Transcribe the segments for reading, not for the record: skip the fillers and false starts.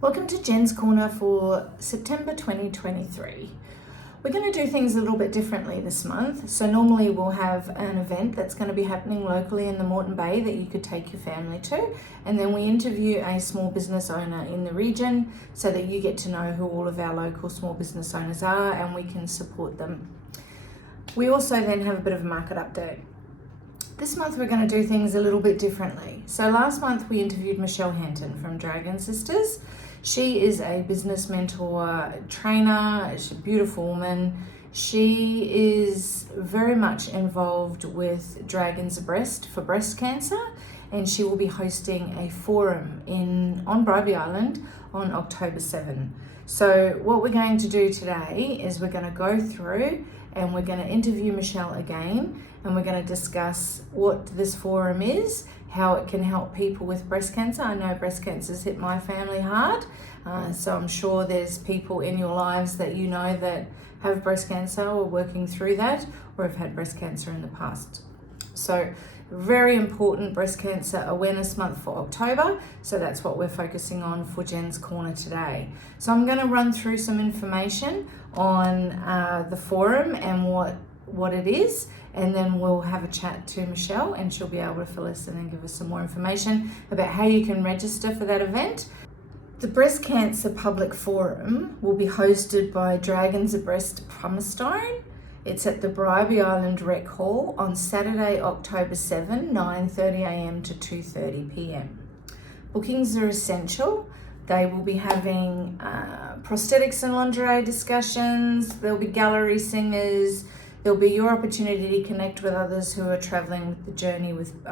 Welcome to Jen's Corner for September 2023. We're going to do things a little bit differently this month. So normally we'll have an event that's going to be happening locally in the Moreton Bay that you could take your family to, and then we interview a small business owner in the region so that you get to know who all of our local small business owners are and we can support them. We also then have a bit of a market update. This month we're going to do things a little bit differently. So last month we interviewed Michelle Hanton from Dragonsisters. She is a business mentor, trainer, she's a beautiful woman. She is very much involved with Dragons Abreast for breast cancer, and she will be hosting a forum on Bribie Island on October 7. So what we're going to do today is we're going to go through and we're going to interview Michelle again, and we're going to discuss what this forum is, how it can help people with breast cancer. I know breast cancer's hit my family hard, so I'm sure there's people in your lives that you know that have breast cancer or working through that or have had breast cancer in the past. So very important breast cancer awareness month for October, so that's what we're focusing on for Jen's Corner today. So I'm going to run through some information on the forum and what it is, and then we'll have a chat to Michelle and she'll be able to fill us in and give us some more information about how you can register for that event. The Breast Cancer Public Forum will be hosted by Dragons Abreast Stone. It's at the Bribie Island Rec Hall on Saturday, October 7, 9:30am to 2:30pm. Bookings are essential. They will be having prosthetics and lingerie discussions. There'll be gallery singers. There'll be your opportunity to connect with others who are traveling with the journey with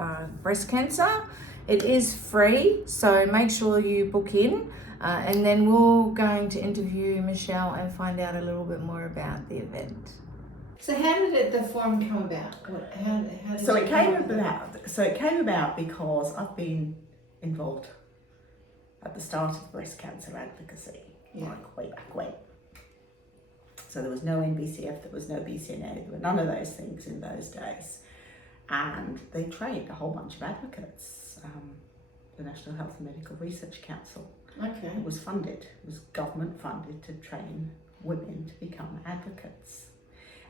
breast cancer. It is free, so make sure you book in, and then we're going to interview Michelle and find out a little bit more about the event. So how did the forum come about? It came about because I've been involved at the start of breast cancer advocacy, like way back when. So there was no NBCF, there was no BCNA, there were none of those things in those days. And they trained a whole bunch of advocates, the National Health and Medical Research Council. Okay. It was funded, it was government funded to train women to become advocates.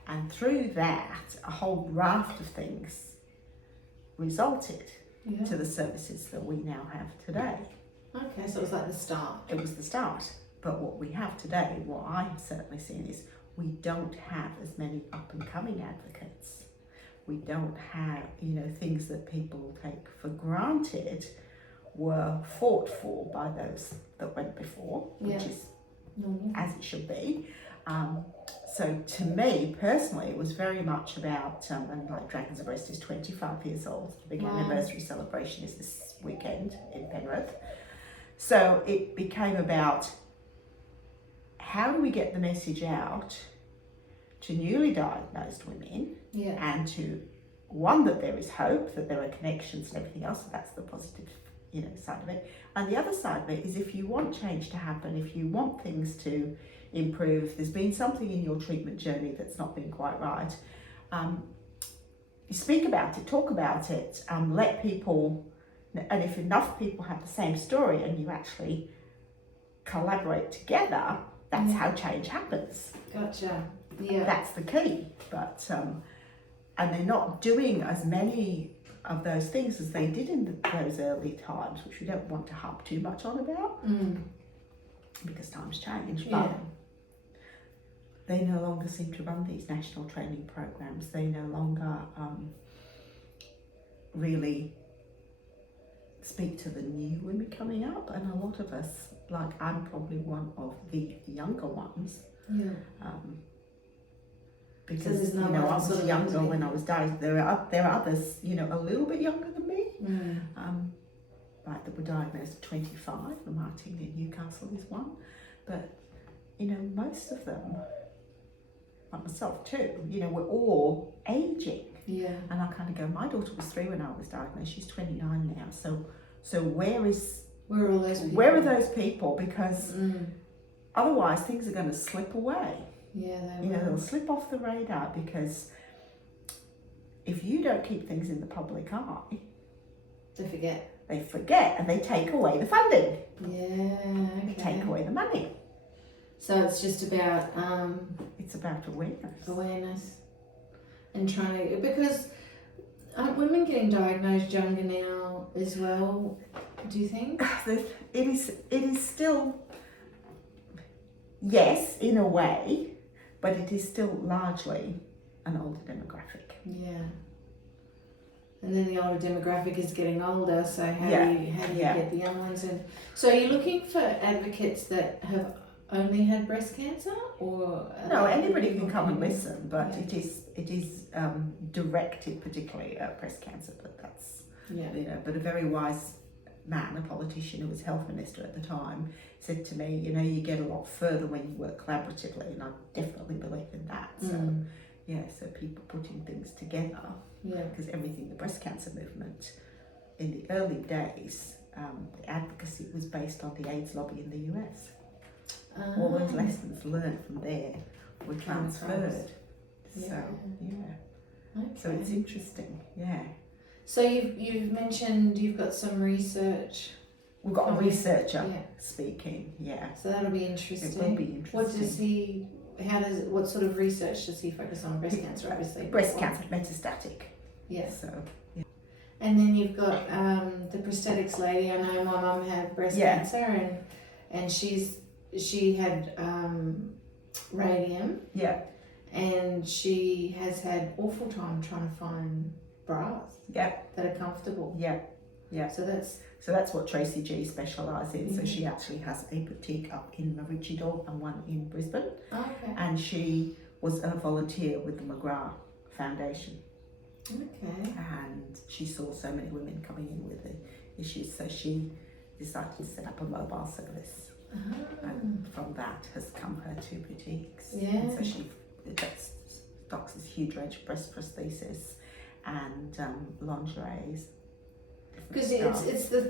And through that, a whole raft of things resulted to the services that we now have today. Okay, so it was like the start. It was the start. But what we have today, what I have certainly seen, is we don't have as many up and coming advocates. We don't have, things that people take for granted were fought for by those that went before, which is as it should be. So to me personally, it was very much about, and like Dragons Abreast is 25 years old. The big anniversary celebration is this weekend in Penrith. So it became about, how do we get the message out to newly diagnosed women and to, one, that there is hope, that there are connections and everything else, so that's the positive side of it. And the other side of it is, if you want change to happen, if you want things to improve, there's been something in your treatment journey that's not been quite right, you speak about it, talk about it, let people, and if enough people have the same story and you actually collaborate together, that's how change happens. Gotcha. Yeah. That's the key. But and they're not doing as many of those things as they did in those early times, which we don't want to harp too much on about because times change. But they no longer seem to run these national training programs. They no longer really speak to the new women coming up, and a lot of us, like I'm probably one of the younger ones, because I was younger when I was diagnosed. There are others, a little bit younger than me, like that were diagnosed at 25. The Martin in Newcastle is one, but most of them, like myself too, we're all aging. Yeah. And I kind of go, my daughter was 3 when I was diagnosed. She's 29 now. So where are all those people? Where are those people? Because otherwise things are going to slip away. Yeah, they'll slip off the radar, because if you don't keep things in the public eye, they forget. they forget and they take away the funding. Yeah, They okay. take away the money. So it's just about It's about awareness. and trying to, because aren't women getting diagnosed younger now as well, do you think? It is still, yes, in a way, but it is still largely an older demographic. Yeah. And then the older demographic is getting older, so how do you get the young ones in? So are you looking for advocates that have only had breast cancer, or No, anybody can come and listen, but Yeah. it is directed particularly at breast cancer. But that's Yeah. but a very wise man, a politician who was health minister at the time, said to me, you get a lot further when you work collaboratively, and I definitely believe in that. So so people putting things together. Yeah. Because everything, the breast cancer movement in the early days, the advocacy was based on the AIDS lobby in the US. All those lessons learned from there were transferred. So so it's interesting. So you've mentioned you've got some research. We've got a researcher Yeah. speaking. So that'll be interesting. It will be interesting. What does he? What sort of research does he focus on? Breast cancer, obviously. Breast cancer, metastatic. Yeah. So And then you've got the prosthetics lady. I know my mum had breast cancer, and she had radium, and she has had awful time trying to find bras that are comfortable. So that's what Tracy G specialises in. So she actually has a boutique up in Maroochydore and one in Brisbane. Okay. And she was a volunteer with the McGrath Foundation. Okay. And she saw so many women coming in with the issues, so she decided to set up a mobile service. And from that has come her 2 boutiques. And so she stocks this huge range of breast prosthesis and lingeries. Because it's the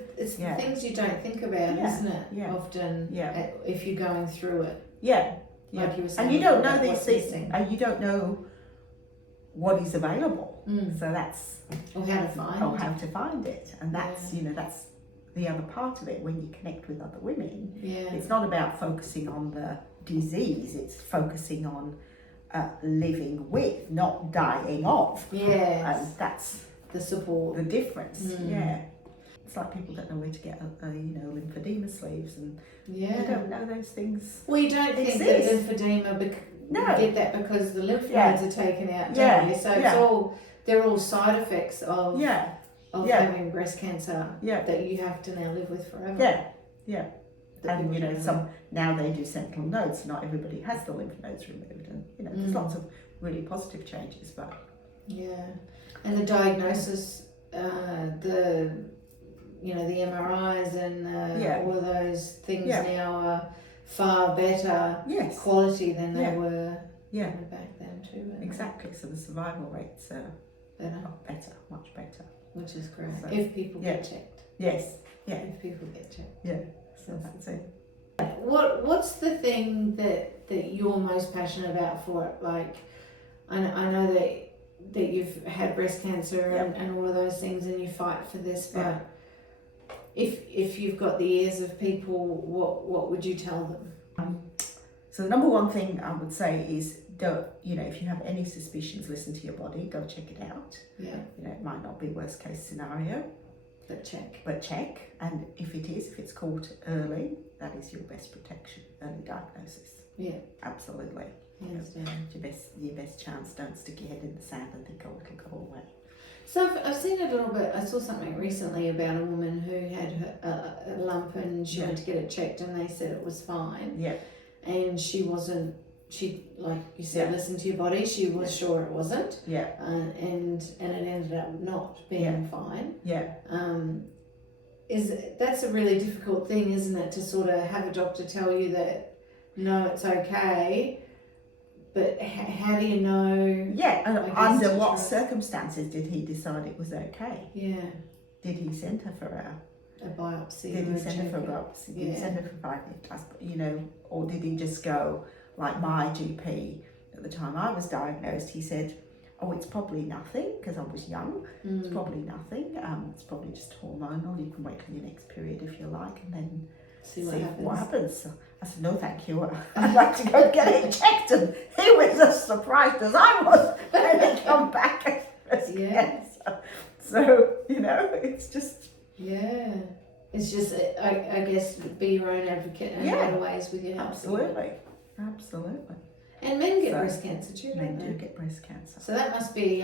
things you don't think about, isn't it? Often, if you're going through it. Like you were saying, and you don't know these things, and you don't know what is available. So that's or how to find it, and that's that's the other part of it. When you connect with other women, Yeah. it's not about focusing on the disease; it's focusing on living with, not dying of. Yes. And that's The support. the difference. It's like people don't know where to get lymphedema sleeves, and they don't know those things. Well, you don't think that lymphedema get that because the lymph nodes are taken out, don't you? So they're all side effects of having breast cancer that you have to now live with forever. And some now they do sentinel nodes. Not everybody has the lymph nodes removed, and there's lots of really positive changes. But and the diagnosis, the MRIs and all of those things now are far better quality than they were back then too. Exactly. So the survival rates are better, much better. Which is great. So, if people get checked. If people get checked. So that's it. What's the thing that you're most passionate about for it? Like, I know that you've had breast cancer and all of those things, and you fight for this, but if you've got the ears of people, what would you tell them? So the number one thing I would say is, if you have any suspicions, listen to your body, go check it out. It might not be worst case scenario, but check. And if it's caught early, that is your best protection. Early diagnosis. Absolutely. Your best chance. Don't stick your head in the sand and think, it'll go away. So I've seen a little bit. I saw something recently about a woman who had a lump, and she went to get it checked, and they said it was fine. And she wasn't. She, like you said, listened to your body. She was sure it wasn't. And it ended up not being fine. That's a really difficult thing, isn't it? To sort of have a doctor tell you that no, it's okay. But how do you know? And under what circumstances did he decide it was okay? Did he send her for a biopsy? Did he send her for a biopsy? Did he send her for 5-year test? Or did he just go like my GP at the time I was diagnosed? He said, oh, it's probably nothing, because I was young. It's probably nothing. It's probably just hormonal. You can wait till your next period if you like, and then See what happens. So I said, no, thank you. I'd like to go get it checked. And he was as surprised as I was when they come back as breast cancer. So, you know, it's just... Yeah. It's just, I guess, be your own advocate in a lot of ways with your health. Absolutely. And men get breast cancer too, Men don't do they? get breast cancer. So that must be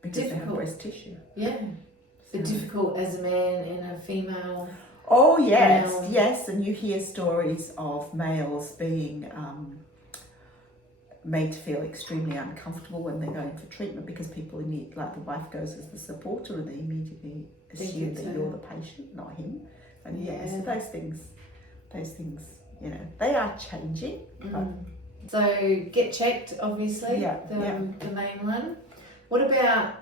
Because difficult. they have breast tissue. Yeah. But difficult as a man in a female. Oh, yes, yes. And you hear stories of males being made to feel extremely uncomfortable when they're going for treatment, because people immediately, like the wife goes as the supporter, and they immediately assume that you're the patient, not him. And so those things, you know, they are changing. But so get checked, obviously, the main one. What about,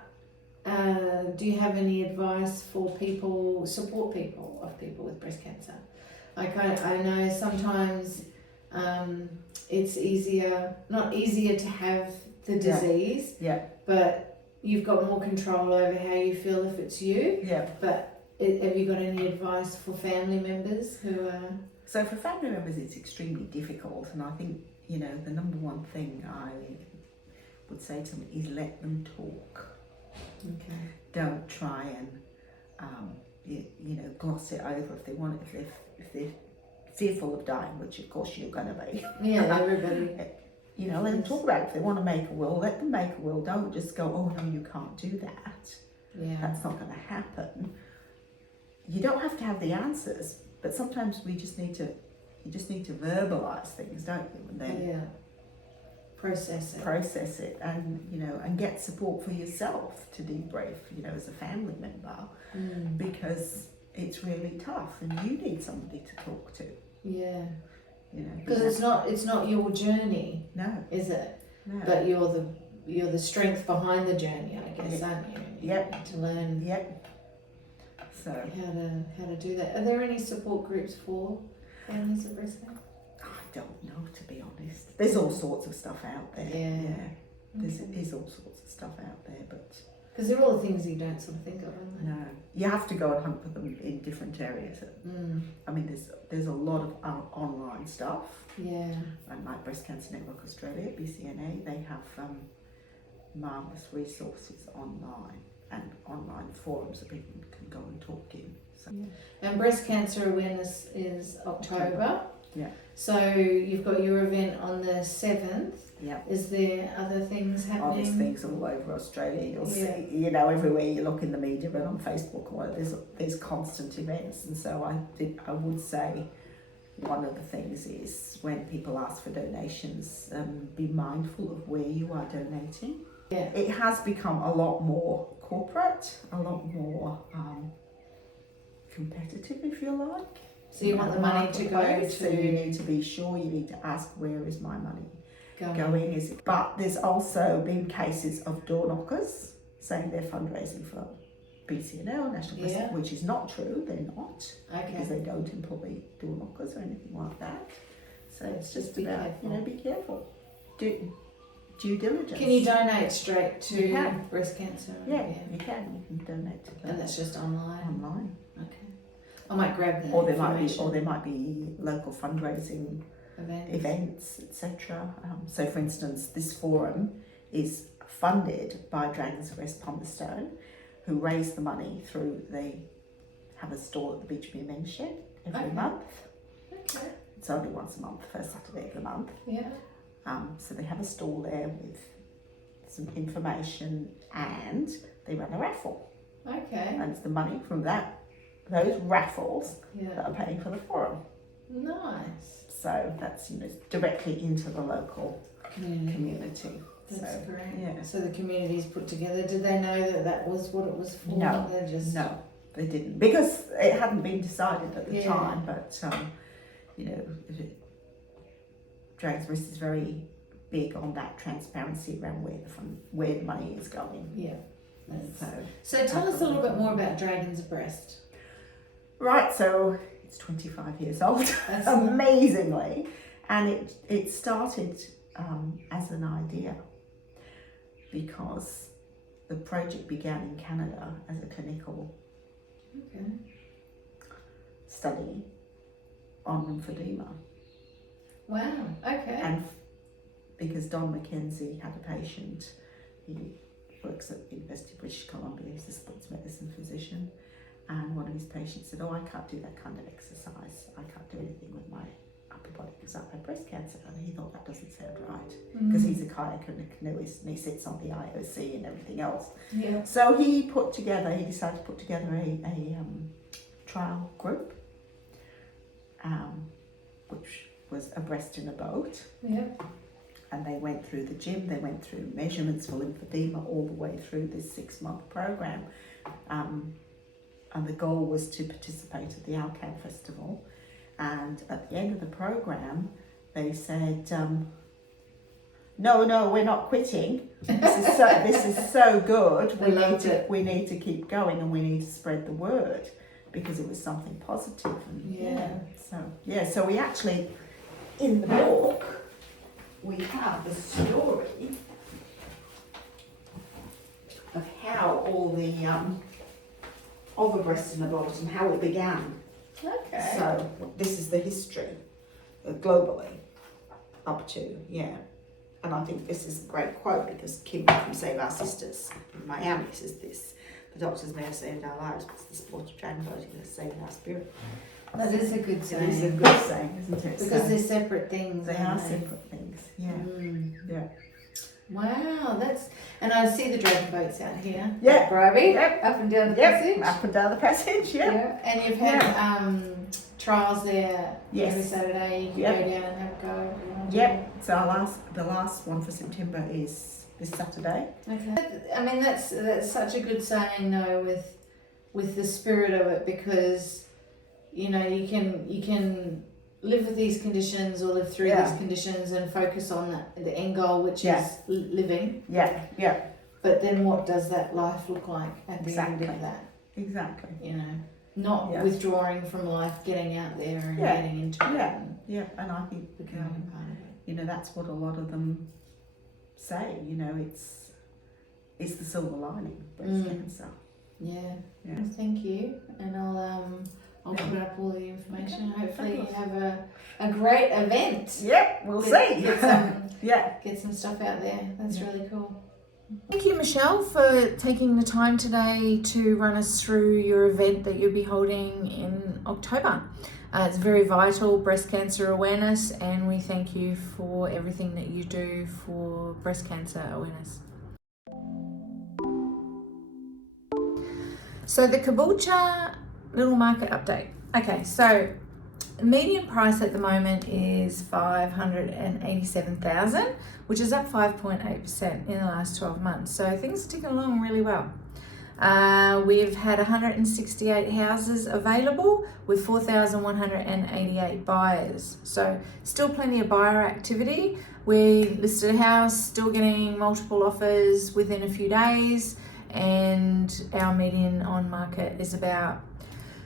do you have any advice for people, support people of people with breast cancer? Like I know sometimes it's not easier to have the disease, but you've got more control over how you feel if it's you. Yeah. But have you got any advice for family members who are... So for family members, it's extremely difficult, and I think, you know, the number one thing I would say to them is let them talk. Okay. Don't try and you know, gloss it over if they want it, if they're fearful of dying, which of course you're going to be. Yeah, everybody. You know, let them talk about it. If they want to make a will, let them make a will. Don't just go, oh no, you can't do that. Yeah. That's not going to happen. You don't have to have the answers, but sometimes you just need to verbalise things, don't you? And then process it, and you know, and get support for yourself to debrief, you know, as a family member, because it's really tough, and you need somebody to talk to. Yeah. You know, because it's not your journey. No. Is it? No. But you're the strength behind the journey, I guess, aren't you? Yep. To learn. Yep. So how to do that. Are there any support groups for families with breast cancer? I don't know, to be honest. There's all sorts of stuff out there. Yeah. There's all sorts of stuff out there, but because they're all things you don't sort of think of, aren't they? No, you have to go and hunt for them in different areas. I mean, there's a lot of online stuff. Yeah. And like Breast Cancer Network Australia, BCNA, they have marvellous resources online and online forums that people can go and talk in. So. Yeah. And Breast Cancer Awareness is October. Yeah. So you've got your event on the 7th. Yeah. Is there other things happening? Oh, there's things all over Australia. You'll see, you know, everywhere you look in the media, but on Facebook, there's constant events. And so I would say one of the things is when people ask for donations, be mindful of where you are donating. Yeah. It has become a lot more corporate, a lot more competitive, if you like. So you want the money to go to... So you need to be sure, you need to ask, where is my money going? Is it? But there's also been cases of door knockers saying they're fundraising for BCNL, National Breast, which is not true. They're not, because they don't employ door knockers or anything like that. So it's just about, you know, be careful. Due diligence. Can you donate straight to breast cancer? Yeah, you can. You can donate to that. And that's just online? Online. Okay. I might grab that. Or there might be local fundraising events, etc. So, for instance, this forum is funded by Dragons Abreast Palmerston, who raise the money through. They have a stall at the Beach Mere Men's Shed every month. Okay. It's only once a month, first Saturday of the month. Yeah. So they have a stall there with some information, and they run a raffle. Okay. And it's the money from those raffles that are paying for the forum. Nice. So that's, you know, directly into the local community. That's great. Yeah. So the community's put together. Did they know that was what it was for? No, no, they didn't, because it hadn't been decided at the time. But you know, Dragons Abreast is very big on that transparency around where the money is going. Yeah. So tell us a little bit more about Dragons Abreast. Right, so it's 25 years old, amazingly, and it started as an idea because the project began in Canada as a clinical study on lymphedema. Wow, okay. And because Don McKenzie had a patient, he works at the University of British Columbia, he's a sports medicine physician, and one of his patients said, oh, I can't do that kind of exercise, I can't do anything with my upper body because I've had breast cancer. And he thought, that doesn't sound right, because he's a kayak and a canoeist and he sits on the IOC and everything else. Yeah. So he decided to put together a trial group, which was abreast in a boat. Yeah. And they went through the gym, they went through measurements for lymphedema all the way through this 6-month program. And the goal was to participate at the Alcan Festival. And at the end of the program, they said, no, we're not quitting. This is so good. We need to keep going, and we need to spread the word, because it was something positive. And so we actually, in the book, we have the story of how all the of Abreast in a Boat and how it began. Okay. So this is the history globally up to, and I think this is a great quote, because Kim from Save Our Sisters in Miami says this: the doctors may have saved our lives, but the sport of dragon boating has saved our spirit. That is a good saying. It is a good saying, isn't it? Because they're separate things. They are separate things, yeah. Wow, and I see the dragon boats out here. Yeah. Bribie, up and down the passage. Up and down the passage, And you've had trials there every Saturday. You can go down and have a go. Yep. So the last one for September is this Saturday. Okay. I mean, that's such a good saying though, with the spirit of it, because you can live with these conditions or live through these conditions and focus on the end goal, which is living. Yeah. But then what does that life look like at the end of that? Exactly. Not withdrawing from life, getting out there and getting into it. And I think becoming a part of it. That's what a lot of them say. It's the silver lining, breast cancer. Yeah. Well, thank you, and I'll put up all the information. Hopefully you have a great event. Yep, we'll see. Get some stuff out there. That's really cool. Thank you, Michelle, for taking the time today to run us through your event that you'll be holding in October. It's very vital, breast cancer awareness, and we thank you for everything that you do for breast cancer awareness. So the Caboolture little market update. Okay, so median price at the moment is $587,000, which is up 5.8% in the last 12 months. So things are ticking along really well. We've had 168 houses available with 4,188 buyers. So still plenty of buyer activity. We listed a house, still getting multiple offers within a few days, and our median on market is about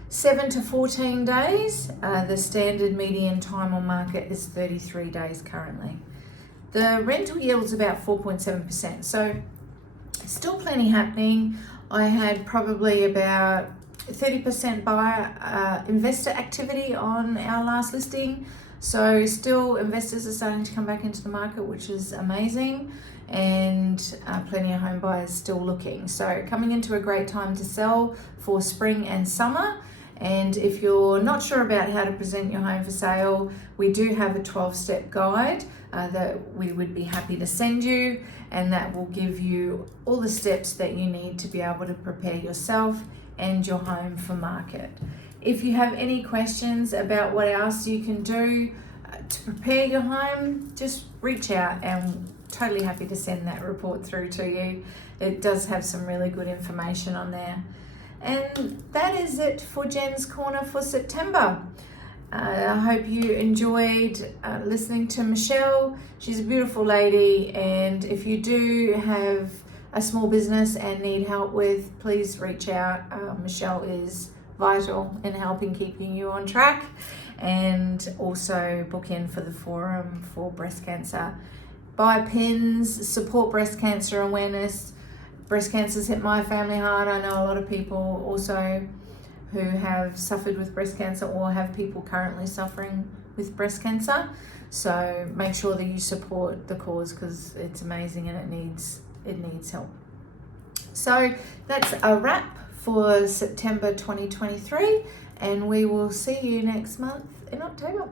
7 to 14 days. The standard median time on market is 33 days currently. The rental yield is about 4.7%, so still plenty happening. I had probably about 30% buyer investor activity on our last listing, so still investors are starting to come back into the market, which is amazing, and plenty of home buyers still looking. So coming into a great time to sell for spring and summer. And if you're not sure about how to present your home for sale, we do have a 12-step guide that we would be happy to send you, and that will give you all the steps that you need to be able to prepare yourself and your home for market. If you have any questions about what else you can do to prepare your home, just reach out, and I'm totally happy to send that report through to you. It does have some really good information on there. And that is it for Jen's Corner for September. I hope you enjoyed listening to Michelle. She's a beautiful lady, and if you do have a small business and need help with, please reach out. Michelle is vital in helping keeping you on track, and also book in for the forum for breast cancer buy pins, support breast cancer awareness. Breast cancer's hit my family hard. I know a lot of people also who have suffered with breast cancer or have people currently suffering with breast cancer. So make sure that you support the cause, because it's amazing and it needs help. So that's a wrap for September 2023, and we will see you next month in October.